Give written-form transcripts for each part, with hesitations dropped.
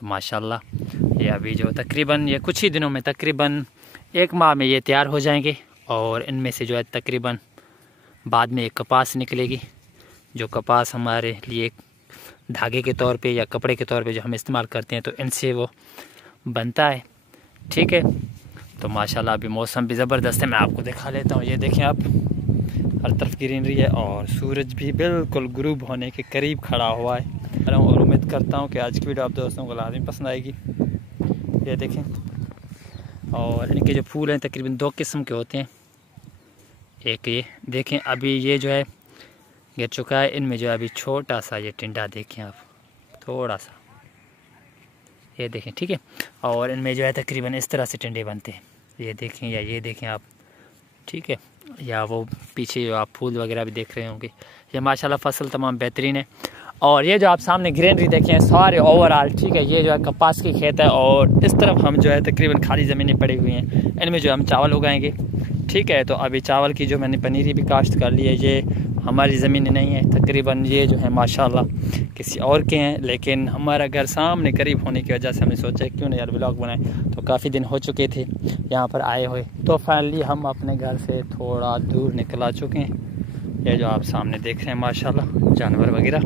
तो माशाल्लाह ये अभी जो तकरीबन ये कुछ ही दिनों में, तकरीबन 1 माह में ये तैयार हो जाएंगे। और इनमें से जो है तकरीबन बाद में एक कपास निकलेगी, जो कपास हमारे लिए धागे के तौर पे या कपड़े के तौर पे जो हम इस्तेमाल करते हैं, तो इनसे वो बनता है। ठीक है, तो माशाल्लाह अभी मौसम भी ज़बरदस्त है। मैं आपको दिखा लेता हूँ। ये देखें आप, हर तरफ ग्रीनरी है और सूरज भी बिल्कुल गुरूब होने के करीब खड़ा हुआ है। और उम्मीद करता हूँ कि आज की वीडियो आप दोस्तों को लाज़िम पसंद आएगी। ये देखें, और इनके जो फूल हैं तकरीबन 2 किस्म के होते हैं। एक ये देखें, अभी ये जो है गिर चुका है। इनमें जो है अभी छोटा सा ये टिंडा देखें आप, थोड़ा सा, ये देखें। ठीक है, और इनमें जो है तकरीबन इस तरह से टिंडे बनते हैं। ये देखें या ये देखें आप, ठीक है, या वो पीछे जो आप फूल वगैरह भी देख रहे होंगे। ये माशाल्लाह फसल तमाम बेहतरीन है। और ये जो आप सामने ग्रीनरी देखें सारे ओवरऑल, ठीक है, ये जो है कपास की खेत है। और इस तरफ हम जो है तकरीबन खाली ज़मीनें पड़ी हुई हैं, इनमें जो हम चावल उगाएंगे। ठीक है, तो अभी चावल की जो मैंने पनीरी भी काश्त कर ली है, ये हमारी ज़मीन नहीं है, तकरीबन ये जो है माशाल्लाह किसी और के हैं। लेकिन हमारा घर सामने करीब होने की वजह से हमने सोचा क्यों नहीं यार ब्लॉग बनाएं। तो काफ़ी दिन हो चुके थे यहाँ पर आए हुए, तो फाइनली हम अपने घर से थोड़ा दूर निकल आ चुके हैं। ये जो आप सामने देख रहे हैं माशाल्लाह जानवर वगैरह,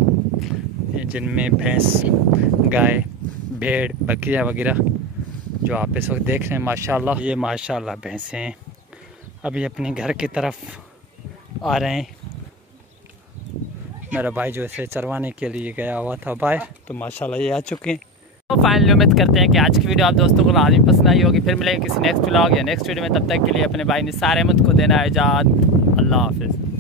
जिनमें भैंस, गाय, भेड़, बकरियाँ वगैरह जो आप इस वक्त देख रहे हैं माशाल्लाह, ये माशाल्लाह भैंसें अभी अपने घर की तरफ आ रहे हैं। मेरा भाई जो इसे चरवाने के लिए गया हुआ था बाहर, तो माशाल्लाह ये आ चुके हैं। तो फाइनली उम्मीद करते हैं कि आज की वीडियो आप दोस्तों को लाज़िम पसंद आई होगी। फिर मिलेंगे किसी नेक्स्ट व्लॉग या नेक्स्ट वीडियो में, तब तक के लिए अपने भाई निसार अहमद को देना है इजाज़त। अल्लाह हाफिज़।